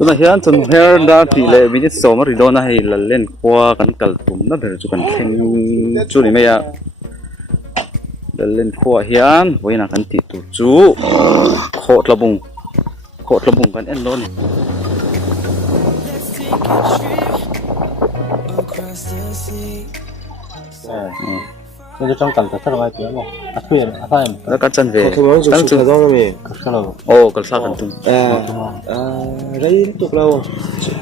tuna hian chun hair da ti le minute so ma ridona hei la len kwa kan kal tum na ber chu kan theng chu ni me ya la len kwa hian voina kan ti tu chu kho tlabung kan en lo ni nó trong cảnh thật là chuyện không? Thuyền, phải không? nó cắt chân về cắt chân đó mày Cắt lâu. ô cắt xa gần tung đấy chụp lâu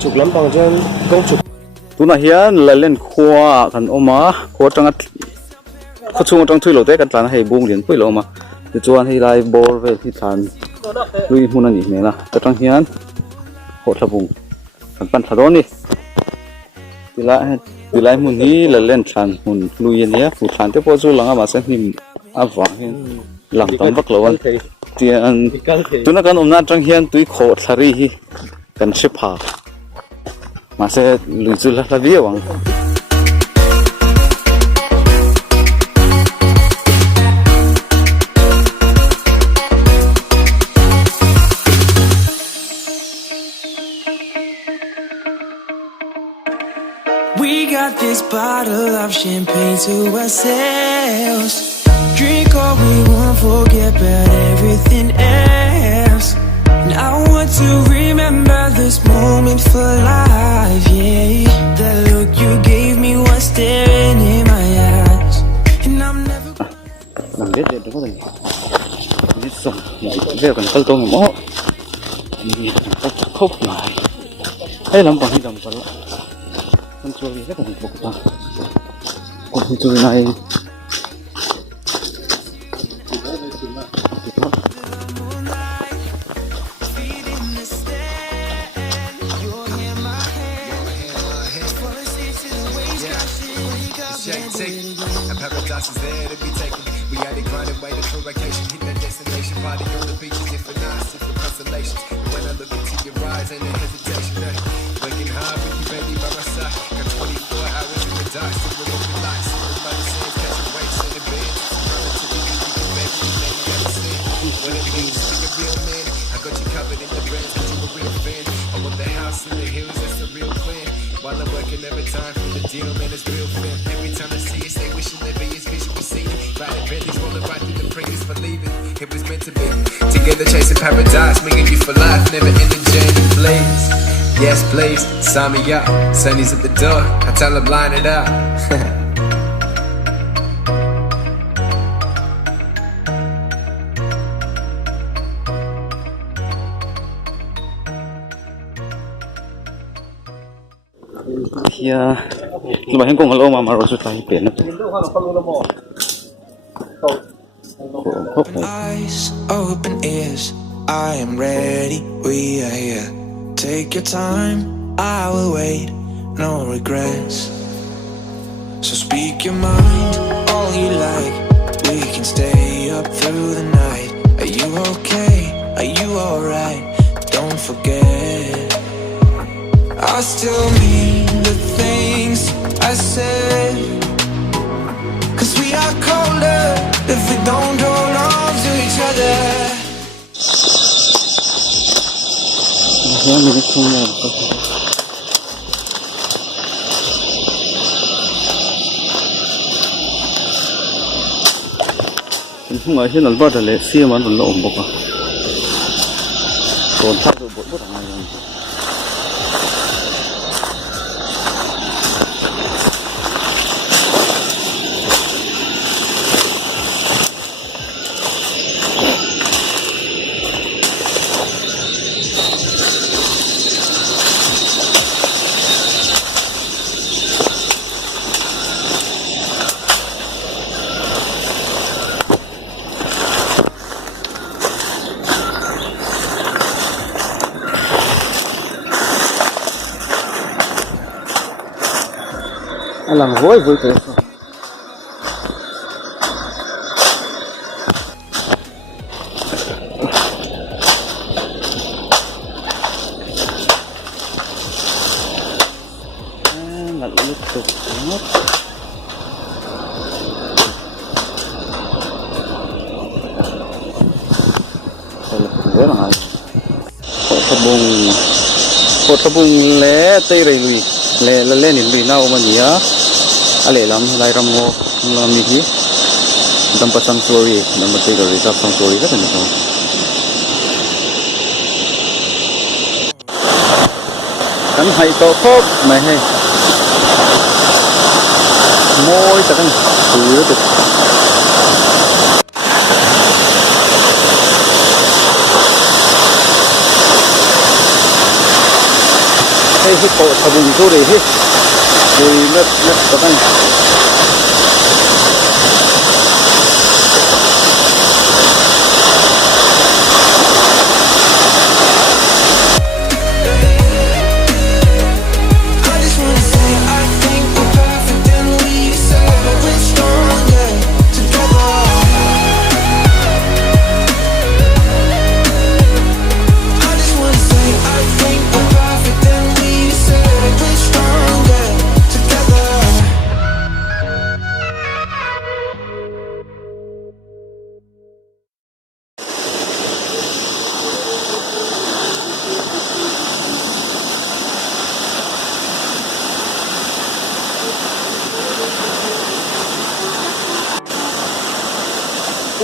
chụp lắm bằng chân công chụp tu na hian la len khua kan oma khua tanga kho chung tang thui lo te kan tlan hei bung lian pui lo ma ti chuan hei lai bor ve thi than lui hun ani me la ta tang hian ho thlabung kan pan thadon ni tilai mun hi la len than mun lui ani a fu than te po chu langa ma se hnim awa hian lang tam vak lo an tian tuna kan omna tang hian tui kho thlari hi kan shipha mà sẽ lùi chữ là biết không? We got this bottle of champagne to ourselves. Drink all we want, forget about everything else. And I want to remember this moment for life, yeah. That look you gave me was staring in my eyes. And I'm never Làm biết được có gì? Biết xong, về còn câu tôi mà mỏ. Đi tóc khóc lại. Hay lắm bằng cái đồng còn lại. Con chui rất là bực ta. Con chui này. And paradise is there to be taken. We got it grinding, waiting for vacation. Hit that destination, party on the beach, different nights, different constellations. And when I look into your eyes, ain't no hesitation. Waking high with you, baby, by my side. Got 24 hours in the dark, still with open lights. Everybody says, catching waves in the bed. Running to the beach, you can make me, you gotta see. What it means to be a real man. I got you covered in the brands, cause you a real fan. I want the house in the hills, that's the real plan. While I'm working every time for the deal, man, it's real fan. Every time I see it, stay wishing that be his vision we see it. Riding Bentley's rolling right through the previous believing it was meant to be. Together chasing paradise, me and you for life, never in the journey, please. Yes, please, sign me up. Sunny's at the door, I tell him line it up. Kia, lu bahing kong halo mama rosu tahi pen. eyes, open ears. I am ready, we are here. Take your time, I will wait, no regrets. So speak your mind, all you like. We can stay up through the night. Are you okay? Are you alright? Don't forget, I still mean the things I said. Cause we are colder if we don't hold on to each other. Hian mi thung ya. Hung ở hian alba le sia man lo om boka. Kon thak do bot bot angai. Làm gối vui thế sao? Là liên tục mất. Đây là rất là hay. Có bông โคตรบุงเล่เตยเลยลุยเล่เล่นิลุยน่าอมันเนี่ยอะไรลำไรรำโง่ลำมีที่ดำปัสสังตัววีดำปัสเตยเลยกับสังตัววีก็เป็นตัวกันให้โตครบไม่ให้โม้ยแต่กันถือตุกให้ฮิปโปทบุงตัวเลยฮิคุยเล็ดแต่กัน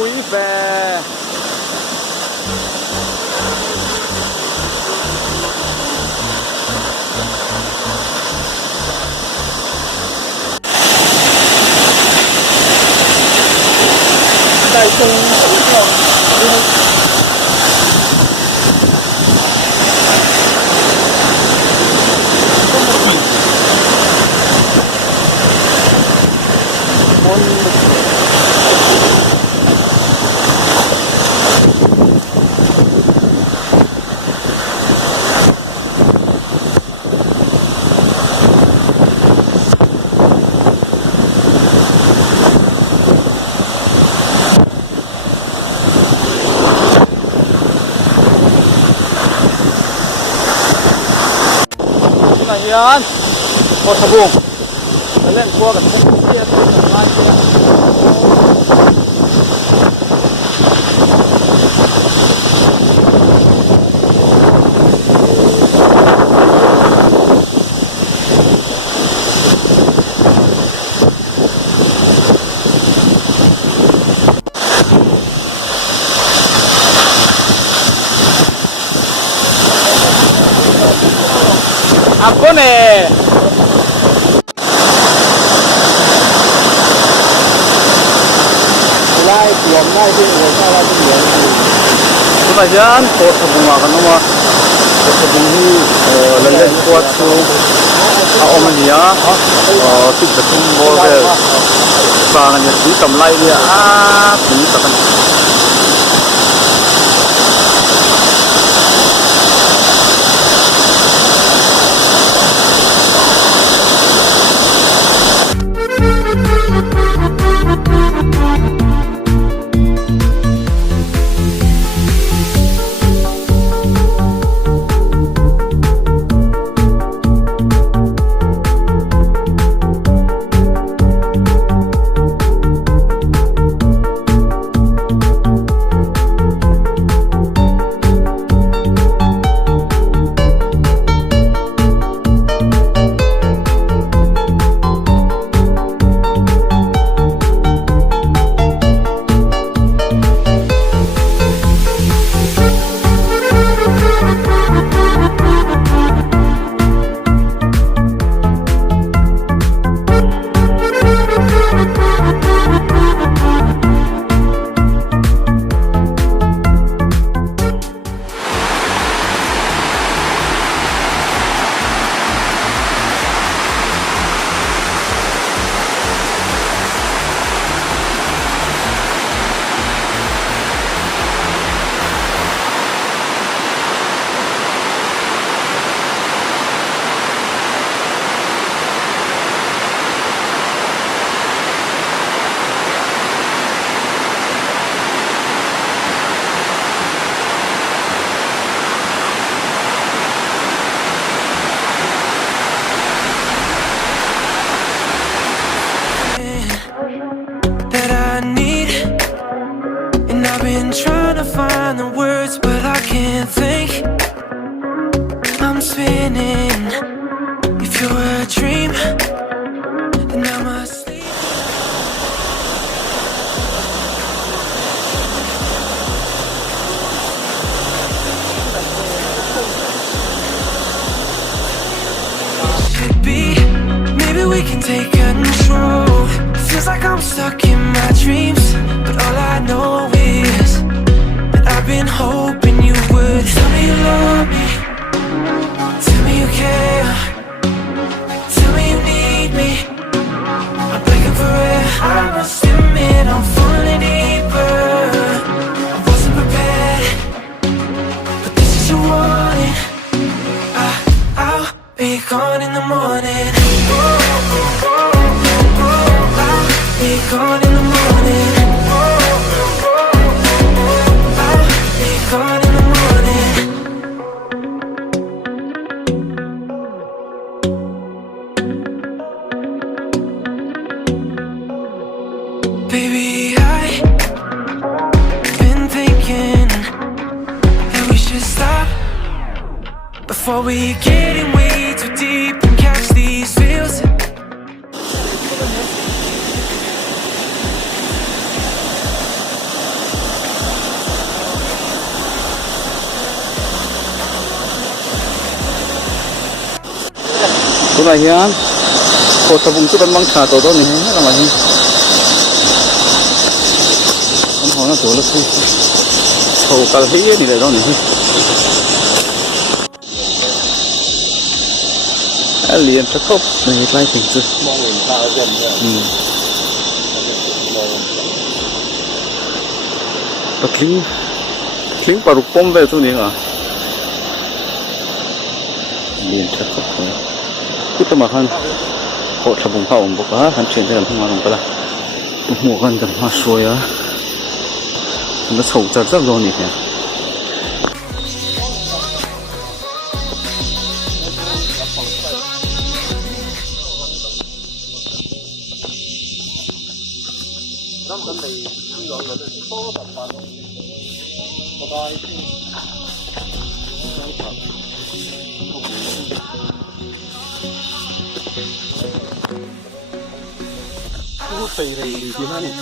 ปุ๋ยแฟได้ตรงยันโคตรบุงเล่นพวกกับทุกเสียตัวกับลายเสียapa nih? Mulai belum naik sih, nggak salah sih ya. Kemudian kota bunga kan nama kota bunga leleh kuat tu, omania, tiga tumbol ke, sangat jadi tamlai dia, ini takkan. I'm spinning. If you're a dream, then I'm asleep. Should be, maybe we can take control. Feels like I'm stuck in my dreams, but all I know is that I've been hoping you would tell me you love me, tell me you care, tell me you need me. I'm begging for it, I must admit I'm falling deeper. I wasn't prepared, but this is a warning. I'll be gone in the morning. Be gone in the morning. I'll be gone in the morning. Baby, I've been thinking that we should stop before we get in way too deep and catch these feels. Tuna hian ko tabung chu kan mang tha to do ni na ma hi an hona to la su tho kal hi ni le do ni hi alien ta khop ni lai ting chu mong mình ta gần nữa ta kling paru pom ve chu ni ha alien ta khop kita makan kok sabung kau buka kan cinta dalam pengarung pula bukan dalam masuk ya kita coba coba lo ni kan Tùy thì chỉ nói này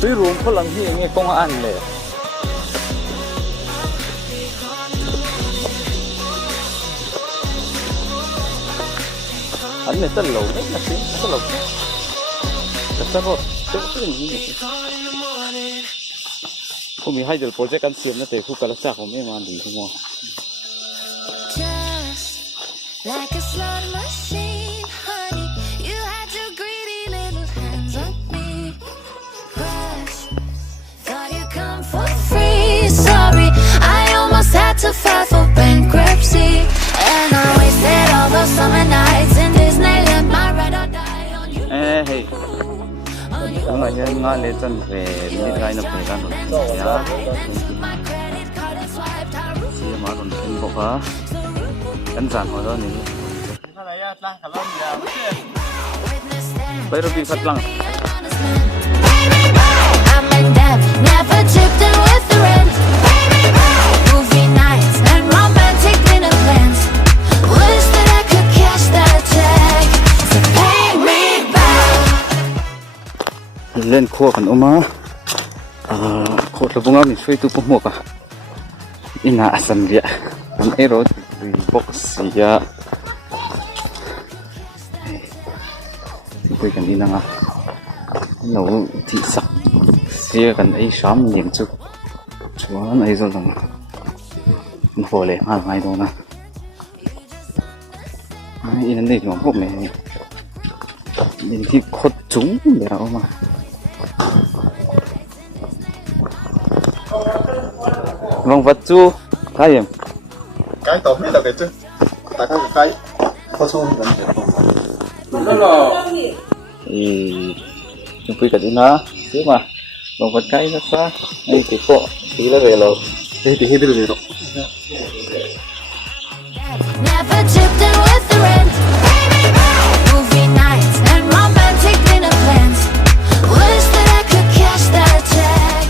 tuy ruộng có lần gì nghe công ăn lệ anh này tất lẩu đấy là tiếng tất lẩu tất rồi tất cái gì vậy khôngมีให้เดี๋ยวโปรเจกต์การเสียมนะแต่คู่กันแล้วจากผมไม่มาดีทั้งหมด Like a slot machine, honey, you had your greedy little hands on me. Crush, thought you'd come for free. Sorry, I almost had to file for bankruptcy. And I wasted all those summer nights in Disneyland. My ride or die on you. Hey, ang ngayon nga lesan về nít gai na pera no ya. My credit card is swiped. I Siya maron tin ko ka. Kan san ho do ni. Pero bigat lang. I'm in debt, never chipped in with the rent. Movie nights and romantic dinner plans. Wish that I could cash that check to pay me back. Lên khua kan uma. Kho labunga mi fei tu pomo ka. Ina asam dia. Ang ero box ya. Tôi cần đi năng à nấu thịt sặc xia cần ấy sắm những chút chúa này rồi rằng hồ lệ mà ngay đó nè này in đây nó bốc này đến khi khốt chúng để đâu mà vòng vật chu cái gì cái tôm hết là cái chứ tại cái có số gần chúng tôi cần đi nó chứ mà vòng vật cái rất xa đây thì có tí là về rồi đây thì hết rồi Never chipped in with the rent. Movie nights and romantic dinner plans. Wish that I could cash that check.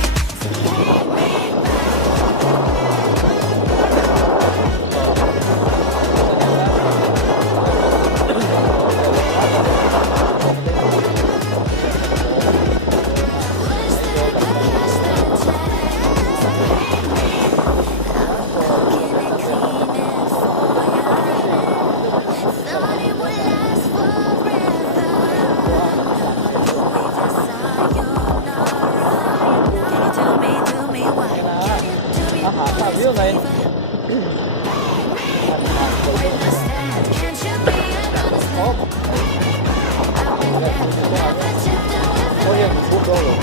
อาหารทำเยอะไง Can't you be honest? Có hiện phút đâu rồi.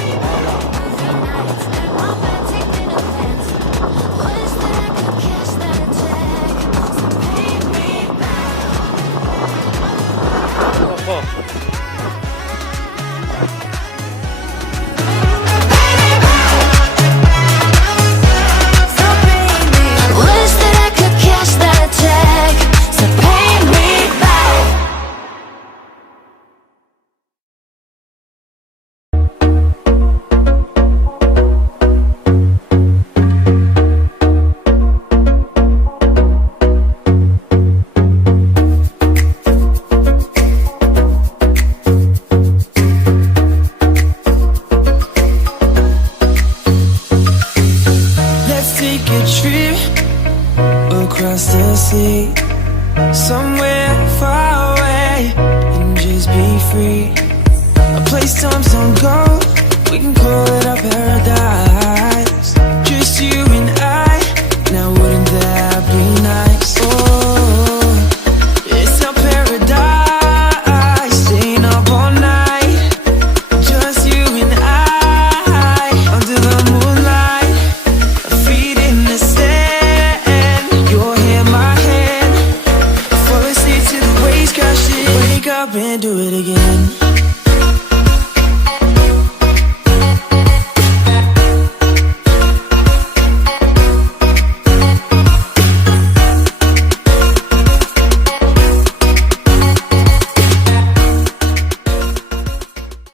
Wish that I could cash that check, so pay me back. Let's take a trip across the sea, somewhere far away, and just be free. A place times don't go, we can call it our paradise. Just you and I, now wouldn't that be nice? Oh, it's our paradise, staying up all night. Just you and I, under the moonlight, feet in the sand, your hand, my hand. Fall asleep to the waves crashing, wake up and do it again.